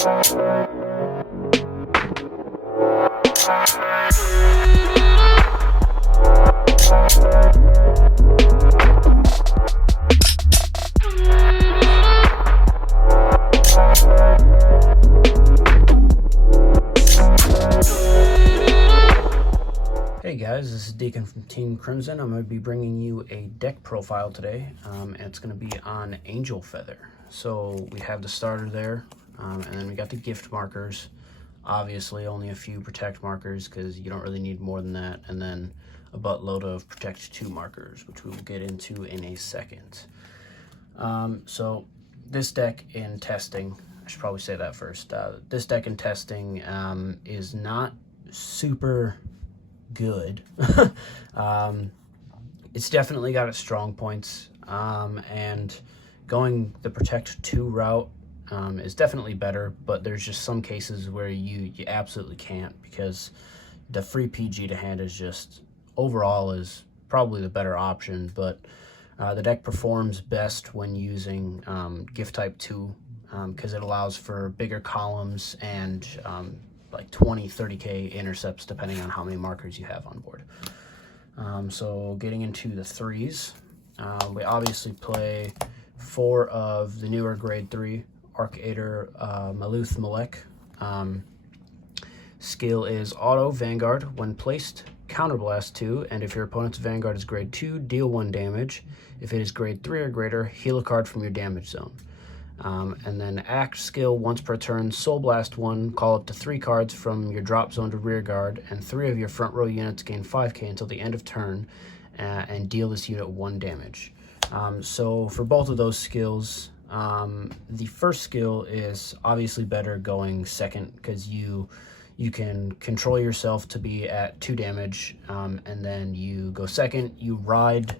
Hey guys, this is Dekin from Team Crimson. I'm going to be bringing you a deck profile today, and it's going to be on Angel Feather. So we have the starter there, and then we got the gift markers. Obviously only a few protect markers because you don't really need more than that, and then a buttload of protect 2 markers, which we will get into in a second. So this deck in testing, I should probably say that first. This deck in testing is not super good. It's definitely got its strong points, and going the protect 2 route is definitely better, but there's just some cases where you absolutely can't, because the free PG to hand is just overall is probably the better option. But the deck performs best when using gift type 2, because it allows for bigger columns and like 20-30k intercepts depending on how many markers you have on board. So getting into the 3s, we obviously play 4 of the newer grade 3 Arcator Maluth Malek. Skill is auto Vanguard. When placed, counterblast 2, and if your opponent's Vanguard is grade 2, deal 1 damage. If it is grade 3 or greater, heal a card from your damage zone. And then act skill once per turn, Soul Blast 1, call up to 3 cards from your drop zone to rear guard, and 3 of your front row units gain 5k until the end of turn, and deal this unit 1 damage. So for both of those skills, the first skill is obviously better going second, because you can control yourself to be at 2 damage, and then you go second, you ride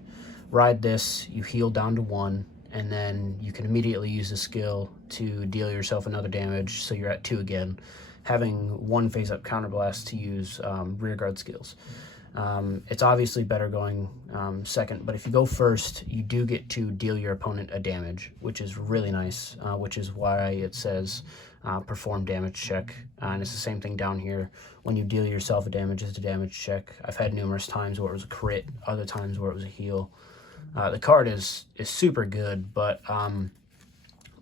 this, you heal down to 1, and then you can immediately use the skill to deal yourself another damage, so you're at 2 again, having 1 face-up counterblast to use rearguard skills. It's obviously better going second, but if you go first, you do get to deal your opponent a damage, which is really nice, which is why it says perform damage check. And it's the same thing down here. When you deal yourself a damage, it's a damage check. I've had numerous times where it was a crit, other times where it was a heal. The card is super good, but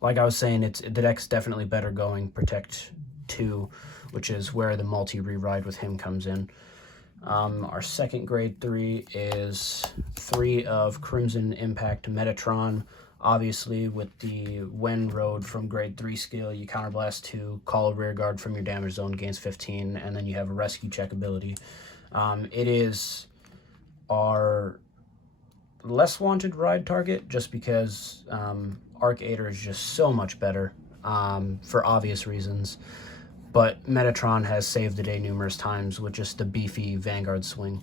like I was saying, the deck's definitely better going protect 2, which is where the multi-re-ride with him comes in. Our second grade 3 is 3 of Crimson Impact Metatron. Obviously, with the when road from grade 3 skill, you counterblast 2, call a rear guard from your damage zone, gains 15, and then you have a rescue check ability. It is our less wanted ride target, just because Arcator is just so much better for obvious reasons. But Metatron has saved the day numerous times with just the beefy Vanguard swing.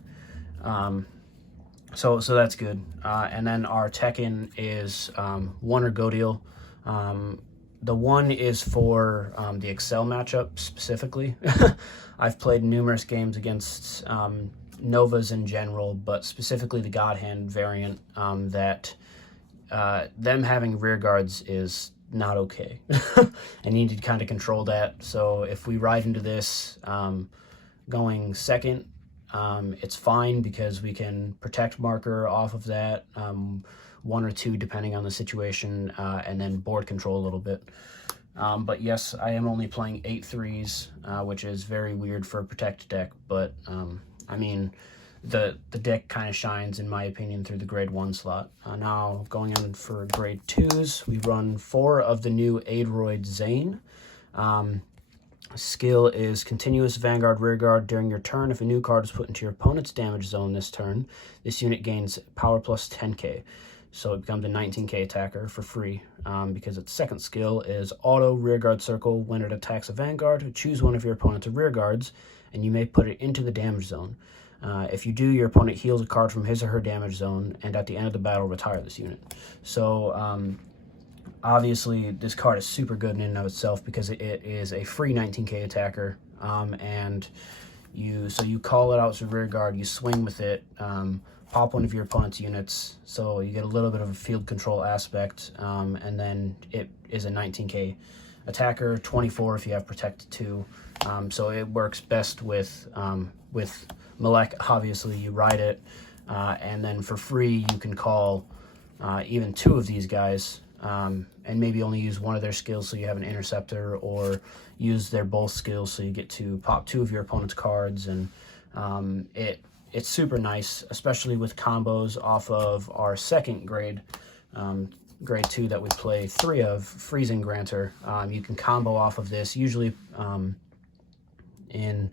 So that's good. And then our Tekin is 1 or go deal. The 1 is for the Excel matchup specifically. I've played numerous games against Novas in general, but specifically the God Hand variant, that them having rear guards is not okay. I need to kind of control that. So if we ride into this going second, it's fine, because we can protect marker off of that, 1 or 2 depending on the situation, and then board control a little bit. But yes, I am only playing 8 3s, which is very weird for a protect deck, but I mean, the deck kind of shines, in my opinion, through the grade 1 slot. Now, going in for grade 2s, we run 4 of the new Aidroid Zane. Skill is continuous Vanguard Rearguard. During your turn, if a new card is put into your opponent's damage zone this turn, this unit gains power plus 10k. So it becomes a 19k attacker for free, because its second skill is auto Rearguard Circle. When it attacks a Vanguard, choose one of your opponent's rearguards, and you may put it into the damage zone. If you do, your opponent heals a card from his or her damage zone, and at the end of the battle, retire this unit. So obviously, this card is super good in and of itself, because it is a free 19k attacker, and you call it out as a rear guard, you swing with it, pop one of your opponent's units, so you get a little bit of a field control aspect, and then it is a 19k attacker, 24 if you have protect 2. So it works best with Malek. Obviously, you ride it, and then for free you can call even 2 of these guys, and maybe only use one of their skills so you have an interceptor, or use their both skills so you get to pop 2 of your opponent's cards. And it's super nice, especially with combos off of our second grade, grade 2 that we play 3 of, Freezing Granter. You can combo off of this, usually in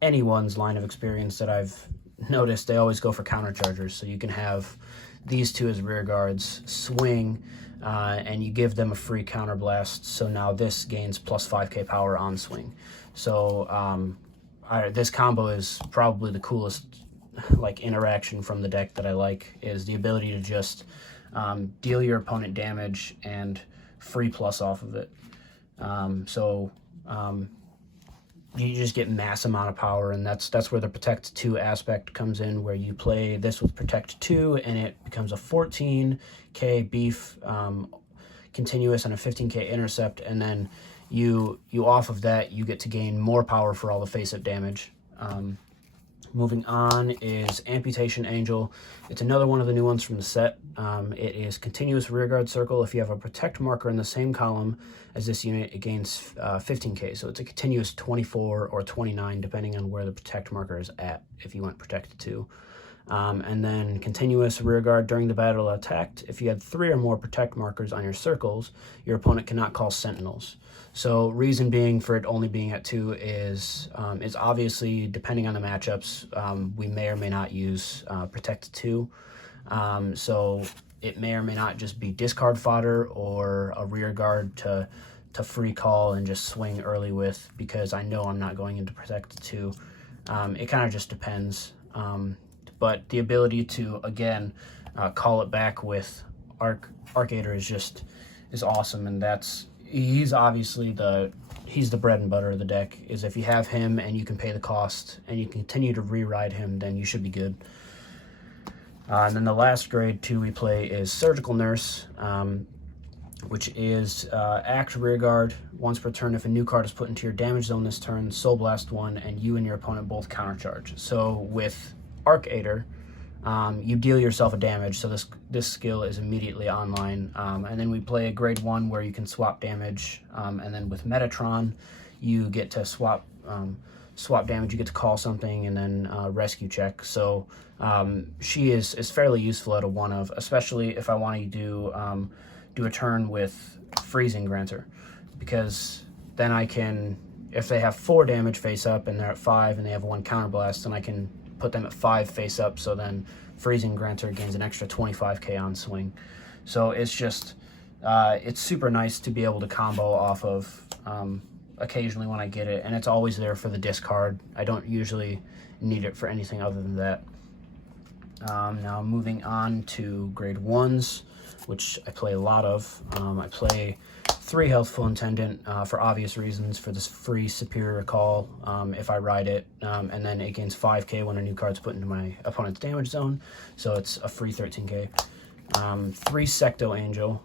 anyone's line of experience that I've noticed, they always go for counterchargers. So you can have these 2 as rear guards, swing, and you give them a free counterblast. So now this gains plus 5k power on swing. So this combo is probably the coolest like interaction from the deck that I like, is the ability to just deal your opponent damage and free plus off of it. You just get mass amount of power, and that's where the Protect 2 aspect comes in, where you play this with Protect 2 and it becomes a 14k beef continuous and a 15k intercept, and then you off of that you get to gain more power for all the face-up damage. Moving on is Amputation Angel. It's another one of the new ones from the set. It is continuous rearguard circle. If you have a protect marker in the same column as this unit, it gains 15k. So it's a continuous 24 or 29, depending on where the protect marker is at, if you went protect 2. And then continuous rearguard during the battle attacked. If you had 3 or more protect markers on your circles, your opponent cannot call sentinels. So reason being for it only being at 2 is obviously depending on the matchups. We may or may not use protect 2. So it may or may not just be discard fodder or a rear guard to free call and just swing early with, because I know I'm not going into protect 2. It kind of just depends. But the ability to, again, call it back with Arcator is awesome, and he's obviously he's the bread and butter of the deck. Is if you have him and you can pay the cost and you continue to re-ride him, then you should be good. And then the last grade 2 we play is Surgical Nurse, which is act rearguard once per turn. If a new card is put into your damage zone this turn, Soul Blast 1, and you and your opponent both countercharge. So with Arcator, you deal yourself a damage, so this skill is immediately online. And then we play a grade 1 where you can swap damage, and then with Metatron you get to swap damage, you get to call something, and then rescue check. So she is fairly useful at a 1 of, especially if I want to do a turn with Freezing Granter, because then I can, if they have 4 damage face up and they're at 5 and they have 1 counterblast, then I can put them at 5 face up, so then Freezing Granter gains an extra 25k on swing. So it's just it's super nice to be able to combo off of occasionally when I get it, and it's always there for the discard. I don't usually need it for anything other than that. Now moving on to grade 1s, which I play a lot of. I play 3 Healthful Intendant for obvious reasons, for this free Superior Call if I ride it, and then it gains 5k when a new card's put into my opponent's damage zone, so it's a free 13k. 3 Secto Angel.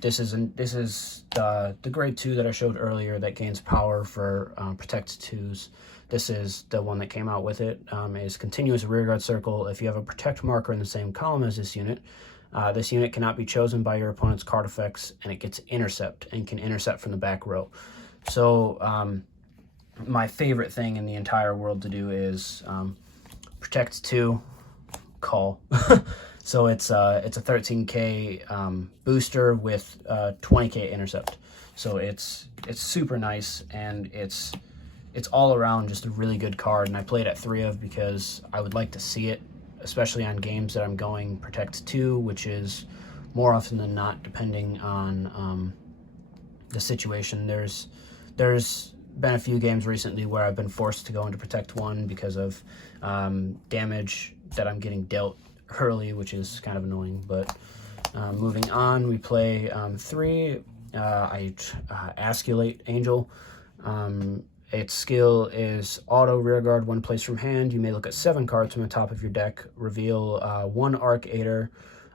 This is the grade 2 that I showed earlier that gains power for Protect 2s. This is the one that came out with it. Is continuous rearguard circle. If you have a protect marker in the same column as this unit cannot be chosen by your opponent's card effects, and it gets intercept and can intercept from the back row. So my favorite thing in the entire world to do is protect 2, call. So it's a 13k booster with 20k intercept. So it's super nice, and it's all around just a really good card. And I played at 3 of because I would like to see it, especially on games that I'm going Protect 2, which is more often than not, depending on the situation. There's been a few games recently where I've been forced to go into Protect 1 because of damage that I'm getting dealt early, which is kind of annoying. But moving on, we play 3 Asculate Angel. Its skill is auto rearguard when placed from hand. You may look at 7 cards from the top of your deck, reveal 1 Arcator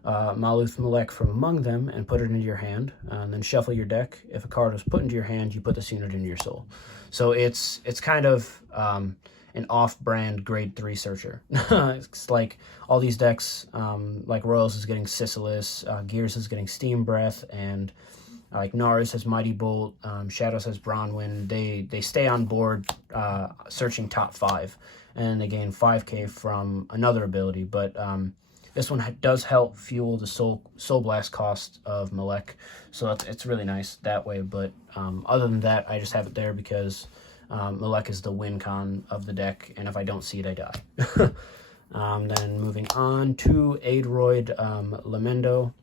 Maluth Malek from among them and put it into your hand, and then shuffle your deck. If a card was put into your hand, you put this unit into your soul. So it's kind of an off-brand grade 3 searcher. It's like all these decks, like Royals is getting Sisyphus, Gears is getting Steam Breath, and like Nars has Mighty Bolt, Shadows has Bronwyn. They stay on board searching top 5, and they gain 5k from another ability, but this one does help fuel the Soul Blast cost of Malek, so it's really nice that way. But other than that, I just have it there because Malek is the win con of the deck, and if I don't see it, I die. Then moving on to Aidroid Lamido,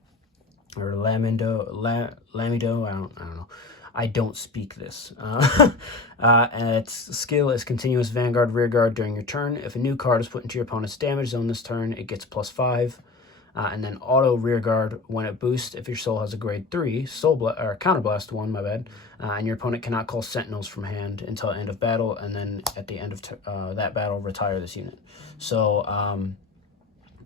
I don't know. I don't speak this. And its skill is continuous Vanguard Rearguard during your turn. If a new card is put into your opponent's damage zone this turn, it gets +5. And then auto Rearguard when it boosts if your soul has a grade 3, Counterblast 1, my bad. And your opponent cannot call Sentinels from hand until end of battle, and then at the end of that battle, retire this unit. So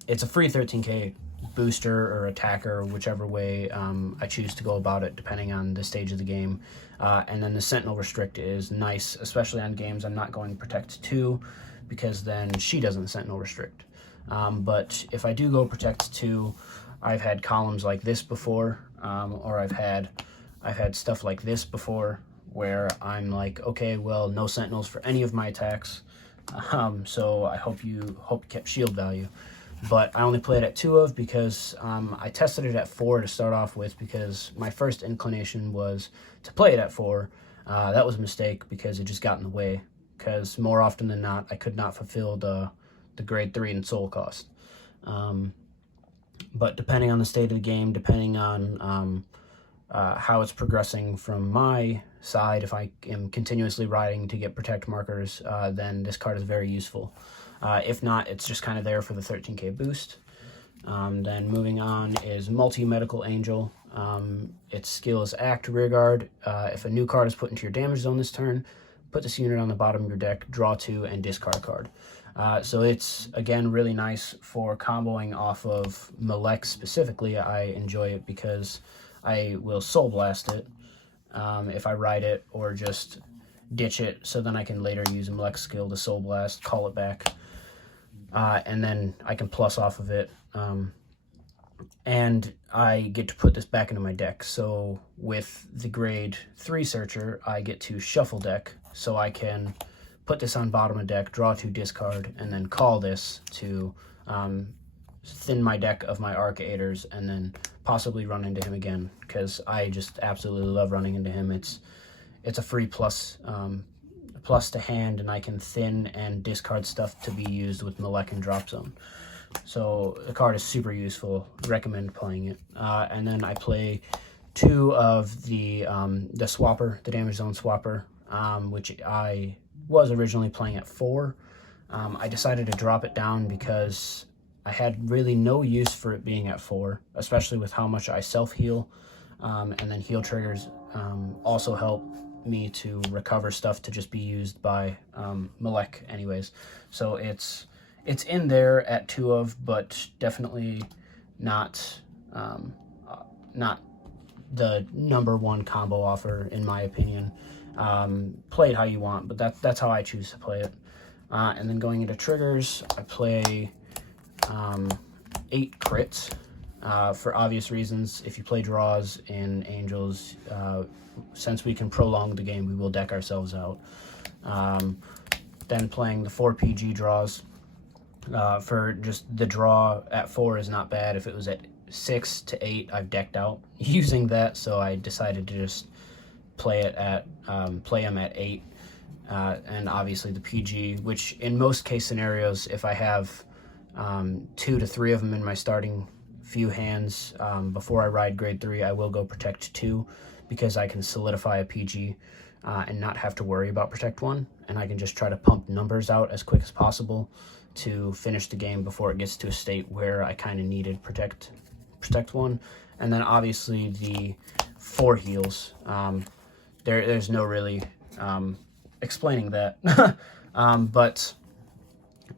it's a free 13k booster or attacker, whichever way I choose to go about it, depending on the stage of the game. And then the Sentinel Restrict is nice, especially on games I'm not going Protect 2, because then she doesn't Sentinel Restrict. But if I do go Protect 2, I've had columns like this before, or I've had stuff like this before, where I'm like, okay, well, no Sentinels for any of my attacks, so I hope you kept shield value. But I only play it at 2 of because I tested it at 4 to start off with, because my first inclination was to play it at 4. That was a mistake because it just got in the way, because more often than not, I could not fulfill the grade 3 and soul cost. But depending on the state of the game, depending on how it's progressing from my side, if I am continuously riding to get protect markers, then this card is very useful. If not, it's just kind of there for the 13k boost. Then moving on is Multi-Medical Angel. Its skill is Act Rearguard. If a new card is put into your damage zone this turn, put this unit on the bottom of your deck, draw 2, and discard a card. So it's, again, really nice for comboing off of Malek specifically. I enjoy it because I will Soul Blast it if I ride it, or just ditch it, so then I can later use a Malek skill to Soul Blast, call it back, and then I can plus off of it. And I get to put this back into my deck. So with the grade 3 searcher, I get to shuffle deck, so I can put this on bottom of deck, draw 2, discard, and then call this to thin my deck of my Arc-Aiders, and then possibly run into him again, because I just absolutely love running into him. It's a free plus to hand, and I can thin and discard stuff to be used with Malek and Drop Zone. So the card is super useful. Recommend playing it. And then I play 2 of the swapper, the damage zone swapper, which I was originally playing at 4. I decided to drop it down because I had really no use for it being at 4, especially with how much I self-heal. And then heal triggers also help me to recover stuff to just be used by Malek anyways. So it's in there at 2 of, but definitely not the #1 combo offer, in my opinion. Play it how you want, but that's how I choose to play it. And then going into triggers, I play 8 crits. For obvious reasons, if you play draws in Angels, since we can prolong the game, we will deck ourselves out. Then playing the 4 PG draws. For just the draw at 4 is not bad. If it was at 6 to 8, I've decked out using that, so I decided to just play them at 8. And obviously the PG, which in most case scenarios, if I have 2 to 3 of them in my starting few hands before I ride grade 3, I will go Protect 2, because I can solidify a PG and not have to worry about Protect 1, and I can just try to pump numbers out as quick as possible to finish the game before it gets to a state where I kind of needed Protect 1. And then obviously the 4 heals. There's no really explaining that. But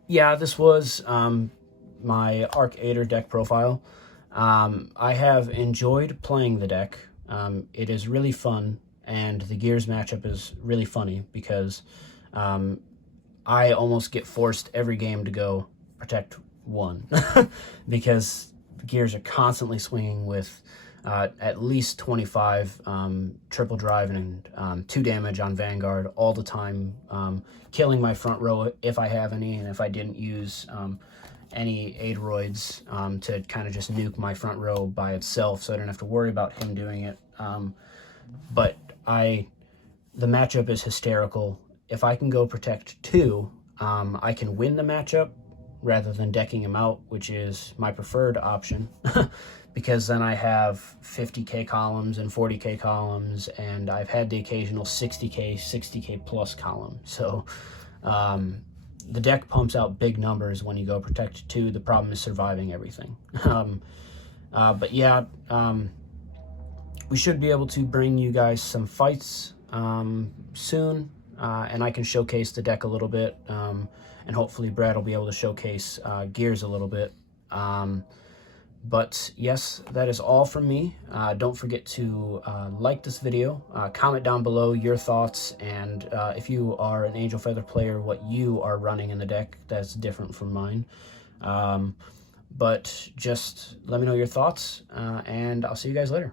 yeah, this was my Arc-Aider deck profile. I have enjoyed playing the deck. It is really fun, and the Gears matchup is really funny because I almost get forced every game to go protect one because Gears are constantly swinging with at least 25 triple drive and 2 damage on Vanguard all the time, killing my front row if I have any, and if I didn't use any Aidroids to kind of just nuke my front row by itself, so I didn't have to worry about him doing it. But the matchup is hysterical. If I can go protect 2, I can win the matchup rather than decking him out, which is my preferred option, because then I have 50k columns and 40k columns, and I've had the occasional 60k plus column. So the deck pumps out big numbers when you go protect 2. The problem is surviving everything. But yeah, we should be able to bring you guys some fights soon, and I can showcase the deck a little bit, and hopefully Brad will be able to showcase Gears a little bit. But yes, that is all from me. Don't forget to like this video, comment down below your thoughts, and if you are an Angel Feather player, what you are running in the deck that's different from mine. But just let me know your thoughts, and I'll see you guys later.